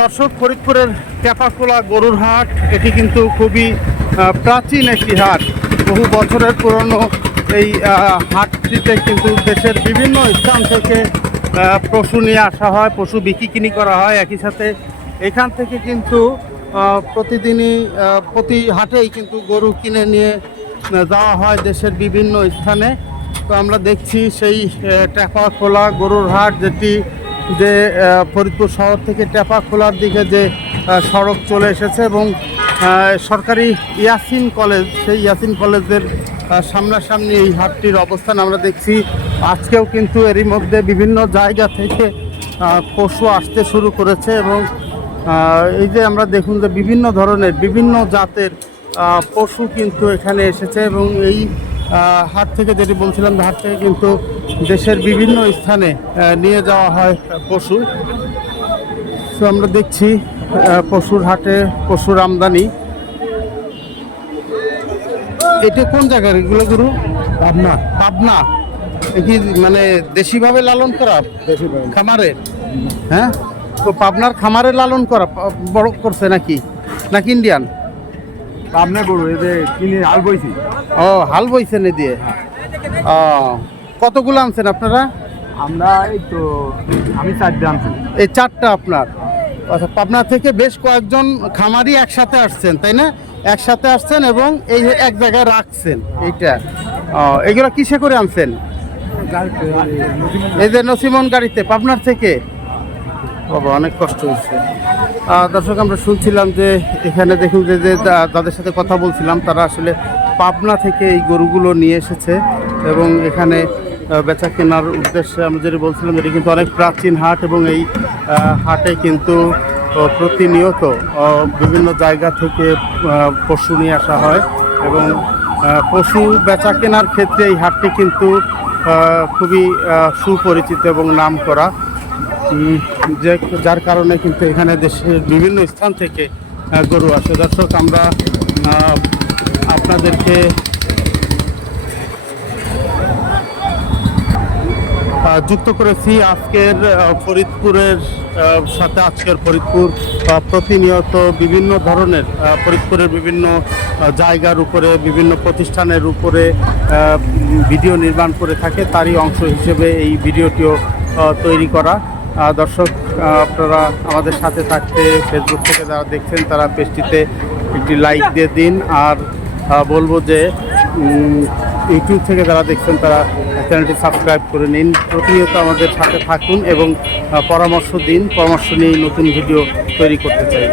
দর্শক, ফরিদপুরের ক্যাপাকোলা গরুর হাট এটি কিন্তু খুবই প্রাচীন একটি হাট। বহু বছরের পুরনো এই হাটটিতে কিন্তু দেশের বিভিন্ন স্থান থেকে পশু নিয়ে আসা হয়, পশু বিক্রি কিনি করা হয়। একই সাথে এখান থেকে কিন্তু প্রতিদিনই প্রতি হাটেই কিন্তু গরু কিনে নিয়ে যাওয়া হয় দেশের বিভিন্ন স্থানে। তো আমরা দেখছি সেই টেপা খোলা গরুর হাট যেটি যে ফরিদপুর শহর থেকে টেপা খোলার দিকে যে সড়ক চলে এসেছে এবং সরকারি ইয়াসিন কলেজ, সেই ইয়াসিন কলেজের সামনাসামনি এই হাটটির অবস্থান আমরা দেখছি। আজকেও কিন্তু এরই মধ্যে বিভিন্ন জায়গা থেকে পশু আসতে শুরু করেছে এবং এই যে আমরা দেখুন যে বিভিন্ন ধরনের, বিভিন্ন জাতের পশু কিন্তু এখানে এসেছে এবং এই হাট থেকে যেটি বলছিলাম হাট থেকে কিন্তু দেশের বিভিন্ন স্থানে নিয়ে যাওয়া হয় পশু। তো আমরা দেখছি পশুর হাটে পশুর আমদানি। এটা কোন জায়গার? এগুলো গুরু? পাবনা। পাবনা। কি মানে দেশিভাবে লালন করা? খামারে? হ্যাঁ? তো পাবনার খামারে লালন করা বড় করছে নাকি? নাকি ইন্ডিয়ান পাবনা গরু যে কিনে হাল বইছি। ও হাল বইছেন এ দিয়ে? ও কতগুলো আনছেন আপনারা? আমরা এই তো আমি চারটে আনছি। এই চারটা আপনার। আচ্ছা পাবনা থেকে বেশ কয়েকজন খামারি একসাথে আসছেন তাই না? একসাথে আসছেন এবং এই এক জায়গায় রাখছেন এইটা। ও এগুলো কিসে করে আনছেন? এই যে নসিমন গাড়িতে পাবনার থেকে? বাবা অনেক কষ্ট হচ্ছে দর্শক আমরা শুনছিলাম যে এখানে দেখুন যে যাদের সাথে কথা বলছিলাম তারা আসলে পাবনা থেকে এই গরুগুলো নিয়ে এসেছে এবং এখানে বেচা কেনার উদ্দেশ্যে আমি যেটা বলছিলাম এটি কিন্তু অনেক প্রাচীন হাট এবং এই হাটে কিন্তু প্রতিনিয়ত বিভিন্ন জায়গা থেকে পশু নিয়ে আসা হয় এবং পশু বেচা কেনার ক্ষেত্রে এই হাটটি কিন্তু খুবই সুপরিচিত এবং নাম করা যে, যার কারণে কিন্তু এখানে দেশের বিভিন্ন স্থান থেকে গরু আসে। দর্শক, আমরা আপনাদেরকে যুক্ত করেছি আজকের ফরিদপুরের সাথে আজকের ফরিদপুর প্রতিনিয়ত বিভিন্ন ধরনের ফরিদপুরের বিভিন্ন জায়গার উপরে, বিভিন্ন প্রতিষ্ঠানের উপরে ভিডিও নির্মাণ করে থাকে। তারই অংশ হিসেবে এই ভিডিওটিও তৈরি করা। দর্শক আপনারা আমাদের সাথে থাকতে ফেসবুক থেকে যারা দেখছেন, তারা পেজটিতে একটি লাইক দিয়ে দিন। আর বলব যে ইউটিউব থেকে যারা দেখছেন তারা চ্যানেলটি সাবস্ক্রাইব করে নিন। প্রতিনিয়ত আমাদের সাথে থাকুন এবং পরামর্শ দিন। পরামর্শ নিয়ে নতুন ভিডিও তৈরি করতে চাই।